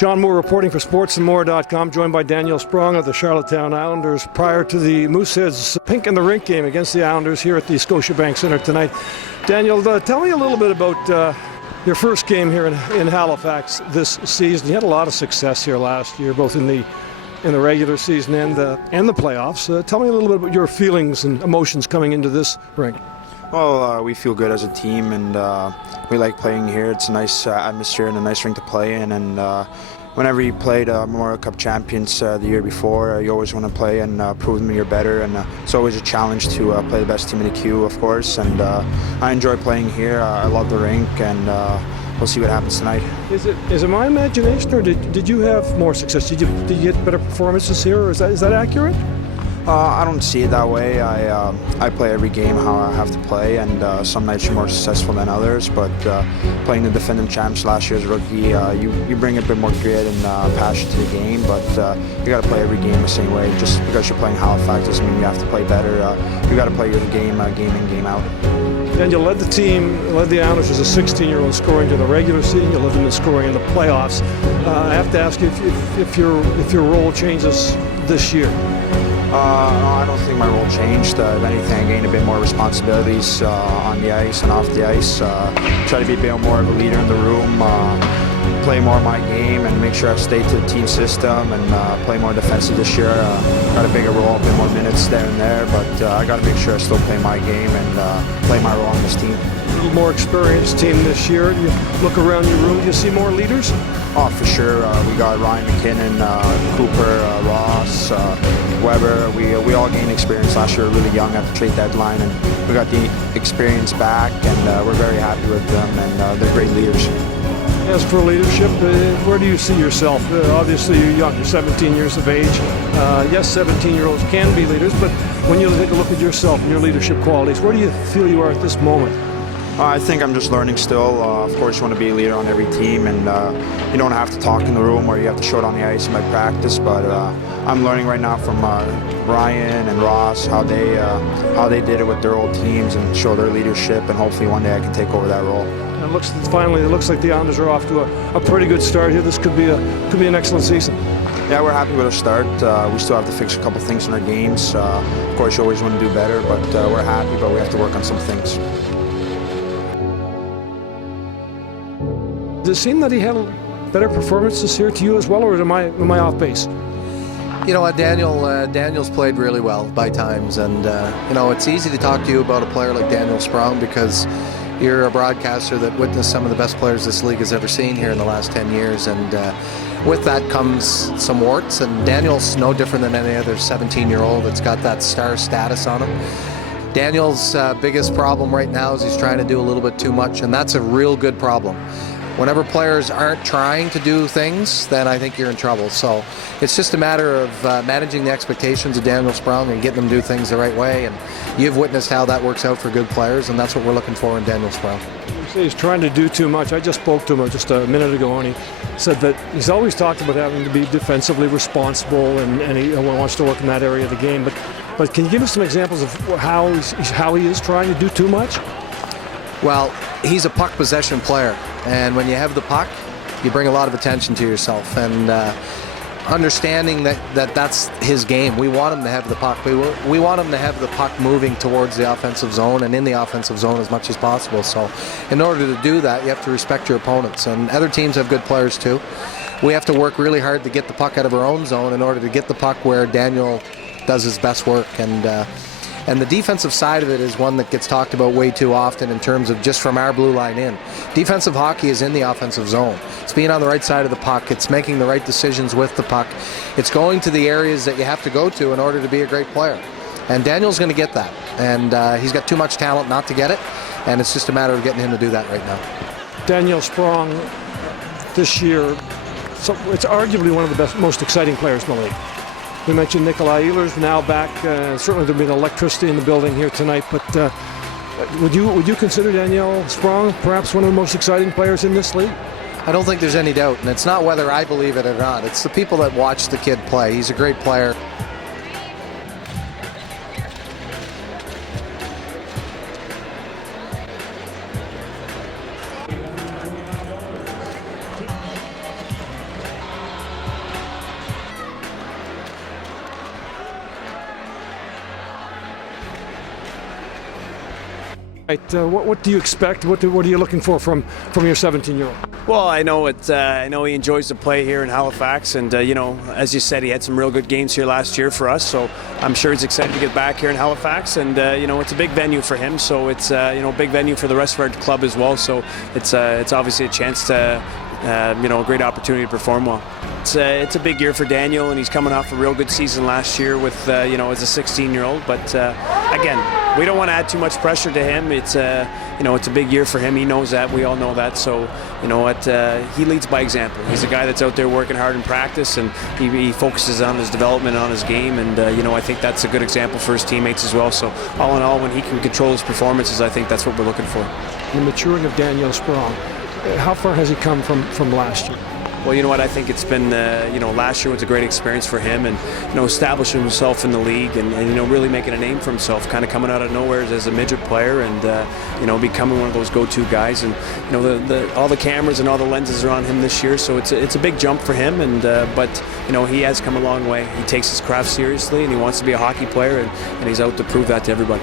John Moore reporting for sportsandmore.com, joined by Daniel Sprong of the Charlottetown Islanders prior to the Mooseheads Pink in the Rink game against the Islanders here at the Scotiabank Centre tonight. Daniel, tell me a little bit about your first game here in Halifax this season. You had a lot of success here last year, both in the regular season and the playoffs. Tell me a little bit about your feelings and emotions coming into this rink. Well, we feel good as a team, and we like playing here. It's a nice atmosphere and a nice rink to play in. And whenever you played Memorial Cup champions the year before, you always want to play and prove them you're better. And it's always a challenge to play the best team in the queue, of course. And I enjoy playing here. I love the rink, and we'll see what happens tonight. Is it my imagination, or did you have more success? Did you get better performances here, or is that accurate? I don't see it that way. I play every game how I have to play, and some nights you're more successful than others. But playing the defending champs last year as a rookie, you bring a bit more grit and passion to the game. But you got to play every game the same way. Just because you're playing Halifax doesn't mean you have to play better. You got to play your game, game in, game out. And you led the Islanders as a 16-year-old scoring to the regular season. You led them in scoring in the playoffs. I have to ask you if your role changes this year. No, I don't think my role changed. If anything, I gained a bit more responsibilities on the ice and off the ice. Try to be a bit more of a leader in the room, play more of my game, and make sure I stay to the team system and play more defensive this year. Got a bigger role, a bit more minutes there and there, but I got to make sure I still play my game and play my role on this team. A little more experienced team this year. You look around your room, do you see more leaders? Oh, for sure. We got Ryan McKinnon, Cooper, Ross, Weber. We all gained experience last year, really young at the trade deadline, and we got the experience back, and we're very happy with them, and they're great leaders. As for leadership, where do you see yourself? Obviously, you're young. You're 17 years of age. Yes, 17-year-olds can be leaders, but when you take a look at yourself and your leadership qualities, where do you feel you are at this moment? I think I'm just learning still. Of course, you want to be a leader on every team, and you don't have to talk in the room or you have to show it on the ice in my practice. But I'm learning right now from Ryan and Ross how they did it with their old teams and show their leadership, and hopefully one day I can take over that role. It looks like the Islanders are off to a pretty good start here. This could be an excellent season. Yeah, we're happy with our start. We still have to fix a couple things in our games. Of course, you always want to do better, but we're happy. But we have to work on some things. Does it seem that he had a better performance this year to you as well, or am I off base? You know what, Daniel's played really well by times, and it's easy to talk to you about a player like Daniel Sprong because you're a broadcaster that witnessed some of the best players this league has ever seen here in the last 10 years, and with that comes some warts, and Daniel's no different than any other 17-year-old that's got that star status on him. Daniel's biggest problem right now is he's trying to do a little bit too much, and that's a real good problem. Whenever players aren't trying to do things, then I think you're in trouble. So it's just a matter of managing the expectations of Daniel Sprong and getting them to do things the right way. And you've witnessed how that works out for good players, and that's what we're looking for in Daniel Sprong. You say he's trying to do too much. I just spoke to him just a minute ago, and he said that he's always talked about having to be defensively responsible, and he wants to work in that area of the game. But can you give us some examples of how he is trying to do too much? Well, he's a puck possession player, and when you have the puck, you bring a lot of attention to yourself, and understanding that's his game. We want him to have the puck. We want him to have the puck moving towards the offensive zone and in the offensive zone as much as possible. So in order to do that, you have to respect your opponents, and other teams have good players too. We have to work really hard to get the puck out of our own zone in order to get the puck where Daniel does his best work, and the defensive side of it is one that gets talked about way too often in terms of just from our blue line in. Defensive hockey is in the offensive zone. It's being on the right side of the puck. It's making the right decisions with the puck. It's going to the areas that you have to go to in order to be a great player. And Daniel's going to get that. And he's got too much talent not to get it. And it's just a matter of getting him to do that right now. Daniel Sprong, this year, it's arguably one of the best, most exciting players in the league. We mentioned Nikolai Ehlers now back. Certainly there'll be an electricity in the building here tonight. But would you consider Daniel Sprong perhaps one of the most exciting players in this league? I don't think there's any doubt. And it's not whether I believe it or not. It's the people that watch the kid play. He's a great player. Right, what do you expect? What are you looking for from your 17-year-old? Well, I know I know he enjoys to play here in Halifax, and as you said, he had some real good games here last year for us. So I'm sure he's excited to get back here in Halifax, and it's a big venue for him. So it's a big venue for the rest of our club as well. So it's obviously a chance to a great opportunity to perform well. It's a big year for Daniel, and he's coming off a real good season last year with as a 16-year-old. But again, we don't want to add too much pressure to him. It's it's a big year for him. He knows that. We all know that. So he leads by example. He's a guy that's out there working hard in practice, and he focuses on his development, on his game, and I think that's a good example for his teammates as well. So all in all, when he can control his performances, I think that's what we're looking for. The maturing of Daniel Sprong. How far has he come from last year? Well, you know what? I think it's been, last year was a great experience for him, and establishing himself in the league, and really making a name for himself, kind of coming out of nowhere as a midget player, and becoming one of those go-to guys. And all the cameras and all the lenses are on him this year, so it's a big jump for him. And but he has come a long way. He takes his craft seriously, and he wants to be a hockey player, and he's out to prove that to everybody.